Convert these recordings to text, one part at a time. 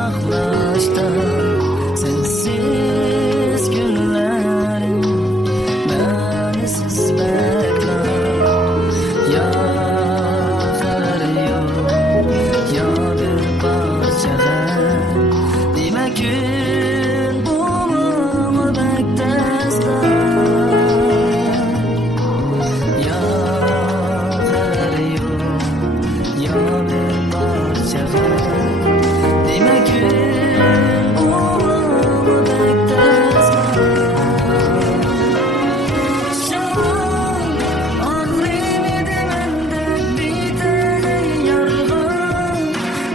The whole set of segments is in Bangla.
uzaklaştı sensiz günlerim beni siz bekler ya haber yok ya bir parça gel demek gün bulmamı beklersen ya haber yok ya bir parça gel demek gün bulmamı beklersen şaman ağrını demende bir tane yargın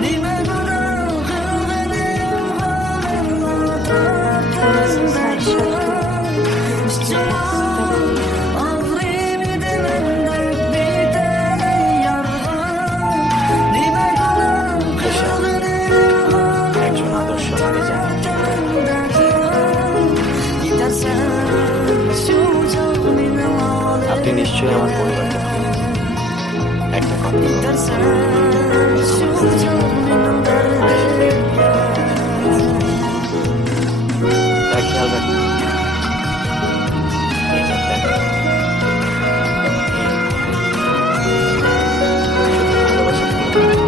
demek ona kılgınım haberla tatlı şaman ağrını demende bir tane yargın demek ona kılgınım একজন আদর্শ নারী জানি আপনি নিশ্চয়ই আমার পরিবারকে ভালোবাসেন। একটা কথা বলুন, তার খেয়াল রাখবেন। এই যাত্রায় ভালোবাসা করবেন।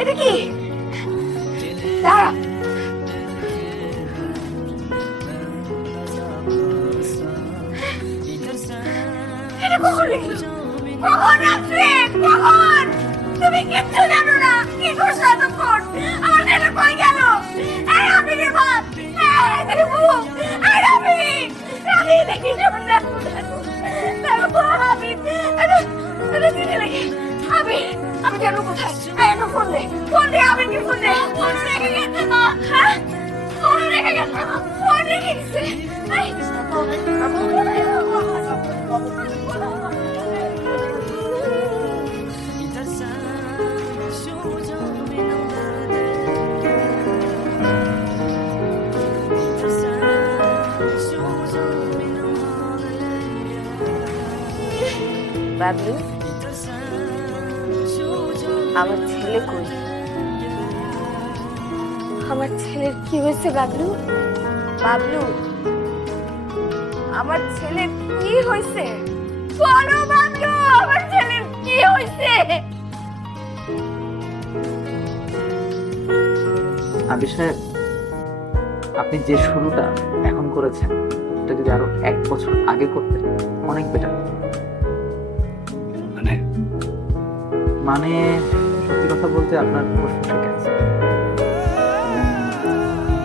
এটা কি দাঁড়া এটা কখন লিখলো কখন রাত্রে কখন তুমি কিচ্ছু জানো না কি করছো এতক্ষণ আমার ছেলে কই গেল এই আবিরের বাপ এই দেখি বউ এই রাবি রাবি দেখি যেমন দেখো আবি এটা দিদি লাগে আবি আমি কেন কোথায় এনো ফোন দে আবি কি ফোন দে ফোন রেখে গেছে মা হ্যাঁ ফোন রেখে গেছে ফোন রেখে গেছে বাবলু আমার ছেলে কই আমার ছেলের কি হয়েছে বাবলু বাবলু আমার ছেলের কি হয়েছে বলো বাবলু আমার ছেলের কি হয়েছে আবির সাহেব, আপনি যে শুরুটা এখন করেছেন এটা যদি আরো 1 বছর আগে করতেন অনেক বেটার। মানে সত্যি কথা বলতে আপনার ফুসফুসে ক্যান্সার,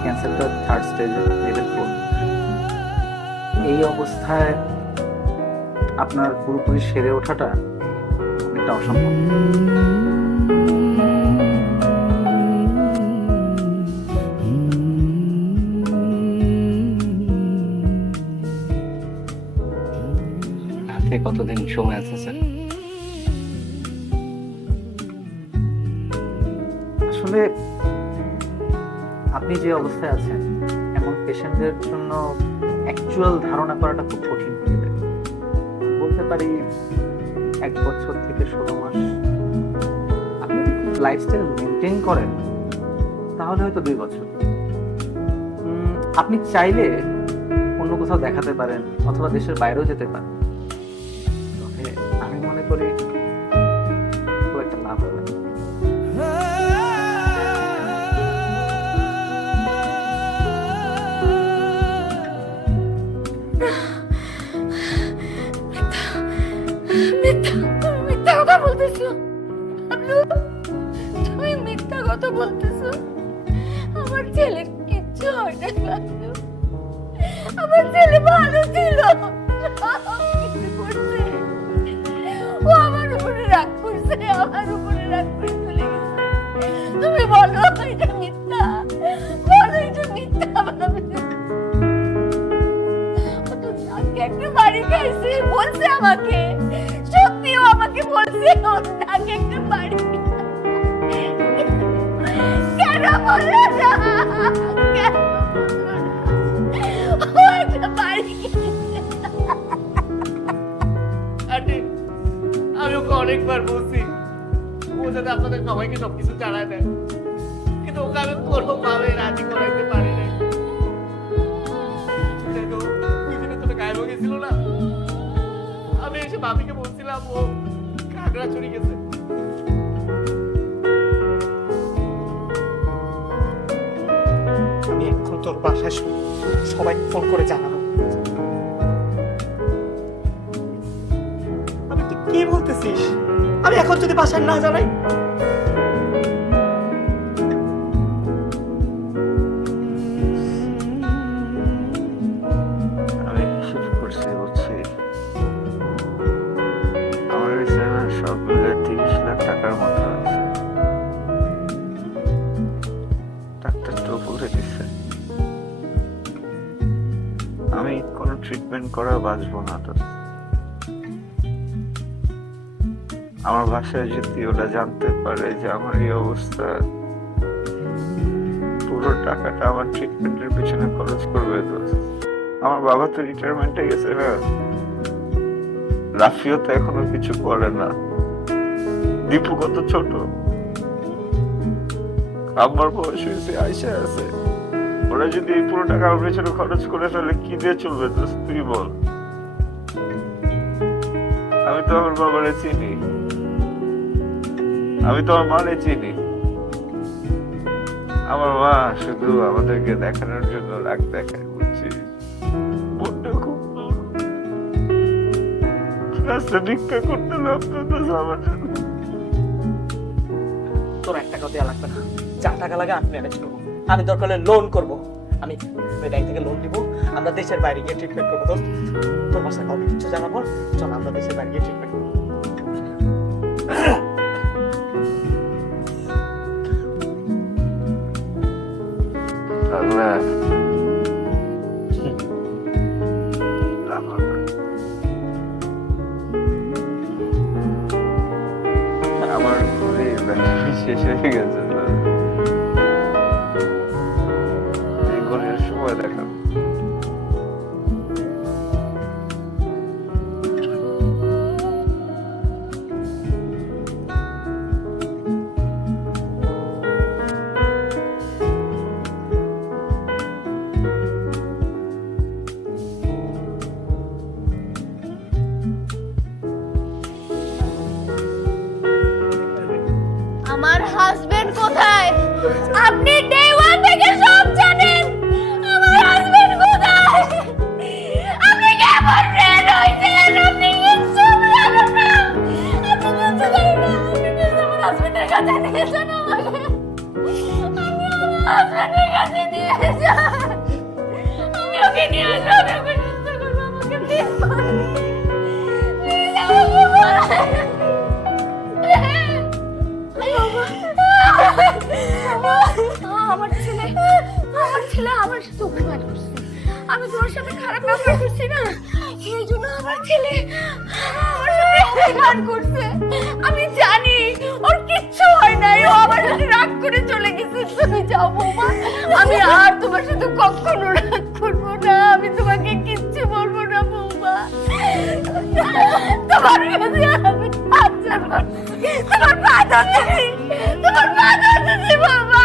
ক্যান্সারটা 3rd স্টেজে, লেভেল 4। এই অবস্থায় আপনার পুরোপুরি সেরে ওঠাটা অনেকটা অসম্ভব। হাতে কতদিন সময় আছে স্যার? আসলে আপনি যে অবস্থায় আছেন এমন পেশেন্টদের জন্য অ্যাকচুয়াল ধারণা করাটা খুব কঠিন হয়ে যায়। বলতে পারি 1 বছর থেকে 16 মাস। আপনি যদি লাইফস্টাইল মেনটেন করেন তাহলে হয়তো 2 বছর। আপনি চাইলে অন্য কোথাও দেখাতে পারেন অথবা দেশের বাইরেও যেতে পারেন। তবে আমি মনে করি খুব একটা লাভ হবে না। মিথ্যা কথা বলতেছো তুমি মিথ্যা কথা বলতেছো আমার ছেলের কিচ্ছু ওইটাই ভালো। আমার ছেলে ভালো ছিল, সব কিছু করছে। ও আমার উপরে রাগ করছে, আমার উপরে রাগ করে চলে গেছে। তুমি বলো এটা মিথ্যা, বলো এটা মিথ্যা। ও তো নাকে একটা বাড়ি খাইছে, বলছে আমাকে, সত্যিও আমাকে বলছে ওর নাকে একটা বাড়ি। কেন বললো না? কেন বললো না? ও একটা বাড়ি কিনেছে। আন্টি, আমি ওকে অনেকবার বলছি ও যাতে আপনাদের সবাইকে সবকিছু জানায় দেয়, কিন্তু ওকে আমি কোনোভাবে রাজি করাইতে পারি নাই। যেহেতু দুই দিনের জন্য গায়েব হয়ে গেছিল না, আমি এসে ভাবিকে বলছিলাম ও কাকড়া চুরি গেছে। আমি এখন তোর বাসায় সবাই ফোন করে জানাবো। আমি তুই কি বলতেছিস? আমি এখন যদি বাসায় না জানাই? আমি শুরু করছি বুঝছি, আমার বিছানা সব মিলে 30 লাখ টাকার মতো আছে। ডাক্তার তো বলে দিচ্ছে আমি কোনো ট্রিটমেন্ট করা বাঁচবো না। তো আমার বাসায় যদি ওরা জানতে পারে যে আমার এই অবস্থা, পুরো টাকাটা আমার ট্রিটমেন্টের পিছনে খরচ করবে। তো আমার বাবা তো রিটায়ারমেন্টে গেছে না, রাফিও তো এখনো কিছু করে না, দীপু কত ছোট, আমার বয়স হয়েছে, আয়সা আছে। ওরা যদি এই পুরো টাকা আমার পেছনে খরচ করে ফেলে কি দিয়ে চলবে? তো তুই বল। আমি তো আমার বাবারে চিনি, আমি তো আমার মারে চিনি। আমার মা শুধু আমাদেরকে দেখানোর জন্য রাগ দেখায়, বুঝছি। মনটা খুব রাস্তা ভিক্ষা করতে লাগতো আমার জন্য। তোর এক টাকাও দেওয়া লাগবে না, যা টাকা লাগে আমি ম্যানেজ করবো। আমি দরকার হলে লোন করবো, আমি ব্যাংক থেকে লোন দিব, আমরা দেশের বাইরে গিয়ে ট্রিটমেন্ট করবো। তোর বাসায় কাউকে কিছু জানাবো, চল আমরা দেশের বাইরে গিয়ে ট্রিটমেন্ট করবো। আল্লাহ আমার ঘুরে শেষ হয়ে গেছে। এই ঘরের সময় দেখা আমার হাজবেন্ড কোথায়? আপনি ডে ওয়ান থেকে সব জানেন। আমার হাজবেন্ড কোথায়? আপনি কেমন ফ্রেন্ড হইছেন? আপনি কিচ্ছু জানেন না। আপনি কিচ্ছু জানেন না। আপনি প্লিজ আমার হাজবেন্ডের কাছে নিয়ে যান আমাকে। আপনি আমার হাজবেন্ডের কাছে নিয়ে যান। আমি ওকে নিয়ে আসবো, আমি ওকে সুস্থ করবো। আমাকে প্লিজ বলেন। প্লিজ আমাকে বলেন। আমার ছেলে আমার সাথে অভিমান করছে। আমি তোমার সাথে খারাপ ব্যবহার করছি না, এই জন্য আমার ছেলে আমার সাথে অভিমান করছে। আমি জানি ওর কিচ্ছু হয় নাই, ও আমার সাথে রাগ করে চলে গেছে। তুমি যাও বৌমা, আমি আর তোমার সাথে কখনো রাগ করবো না। আমি তোমাকে কিচ্ছু বলবো না বৌমা। তোমার কাছে আমি হাত জোড় করছি, তোমার পা ধরতেছি, তোমার পা ধরতেছি বৌমা।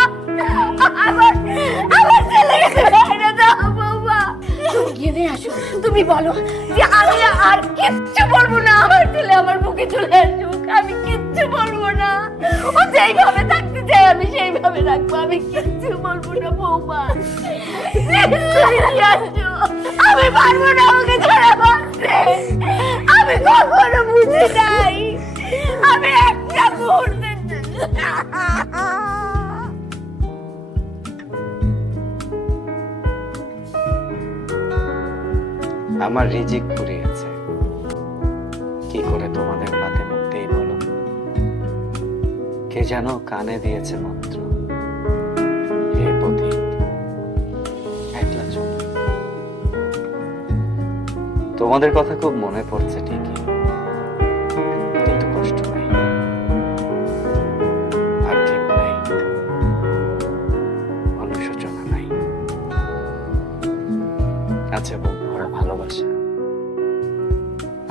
আমার ছেলেকে বাইরে দাও বৌমা। তুমি গিয়ে নিয়ে আসো, তুমি বলো যে আমি আর কিচ্ছু বলবো না। আমার ছেলে আমার বুকে চলে আসুক, আমি কিচ্ছু বলবো না। ও যেইভাবে থাকতে চাই আমি সেইভাবে রাখবো, আমি কিচ্ছু বলবো না বৌমা। আমি পারবো না ওকে ছাড়া বাঁচতে। আমি কখনো বুঝি নাই, আমি একটা মুহূর্তে আমার রিজিক ফুরিয়েছে, কি করে তোমাদের পাতে মুক্তেই বলো। কে যেন কানে দিয়েছে মন্ত্র, হে পথিক একলা চলো। তোমাদের কথা খুব মনে পড়ছে ঠিকই, কিন্তু কষ্ট নাই, আক্ষেপ নাই, অনুশোচনা নাই, আছে বুক ভরা ভালোবাসা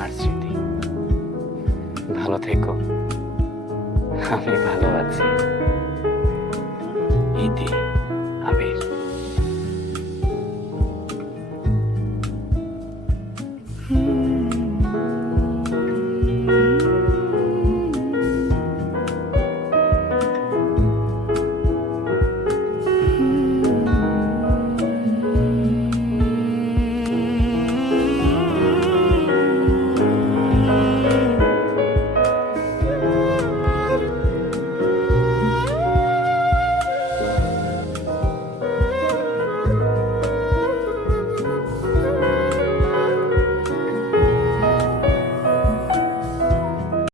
আর স্মৃতি। ভালো থেকো, আমি ভালো আছি। ইতি।